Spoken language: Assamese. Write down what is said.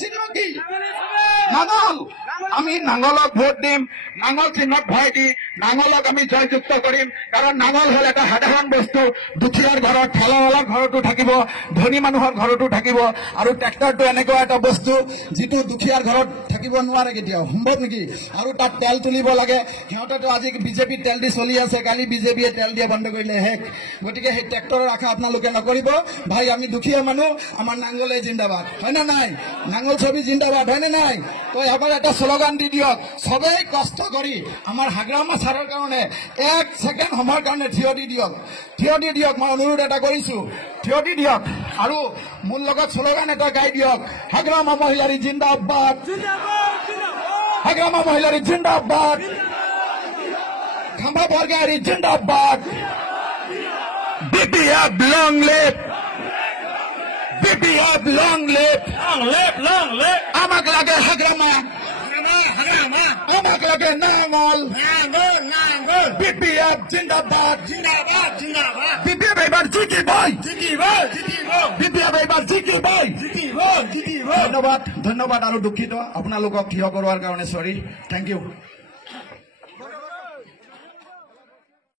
চিহ্ন কি? নাঙল। আমি নাঙলক ভোট দিম, নাঙল চিহ্নত ভয় দি নাঙলক আমি জয়যুক্ত কৰিম। কাৰণ নাঙল হল এটা সাধাৰণ বস্তু, দুখীয়াৰ ঘৰত, ঠেলাৱালাৰ ঘৰতো থাকিব, ধনী মানুহৰ ঘৰতো থাকিব। আৰু ট্ৰেক্টৰটো এনেকুৱা এটা বস্তু যিটো দুখীয়াৰ ঘৰত থাকিব নোৱাৰে কেতিয়াও, সম্ভৱ নেকি? আৰু তাত তেল তুলিব লাগে। সিহঁতেতো আজি বিজেপি তেল দি চলি আছে, কালি বিজেপিয়ে তেল দিয়া বন্ধ কৰিলে শেষ। গতিকে সেই ট্ৰেক্টৰৰ আশা আপোনালোকে নকৰিব ভাই। আমি দুখীয়া মানুহ, আমাৰ নাঙলে জিন্দাবাদ, হয় নে নাই? নাঙল ছবি জিন্দাবাদ, হয় নে নাই? তো এবাৰ এটা শ্লোগান দি দিয়ক, সবেই কষ্ট কৰি আমাৰ হাগ্ৰামা ছাৰৰ কাৰণে 1 ছেকেণ্ড সময়ৰ কাৰণে থিয় দি দিয়ক, থিয় দি দিয়ক। মই অনুৰোধ এটা কৰিছো, থিয় দি দিয়ক আৰু মোৰ লগত শ্লোগান এটা গাই দিয়ক, হাগ্ৰামা মহিলাৰী জিন্দাবাদ, হাগ্ৰামা মহিলাৰী জিন্দাবাদ, খাম্বা বৰগাৰী জিন্দাবাদ, BPF long live, BPF long live, long live. আমাক লাগে হাগ্ৰামা, আমাক লাগে নাঙল, BPF জিন্দাবাদ, BPF এবাৰ জিতিবই, BPF এবাৰ জিতিবই। ধন্যবাদ, ধন্যবাদ আৰু দুঃখিত আপোনালোকক থিয় কৰোৱাৰ কাৰণে, সৰি, থেংক ইউ।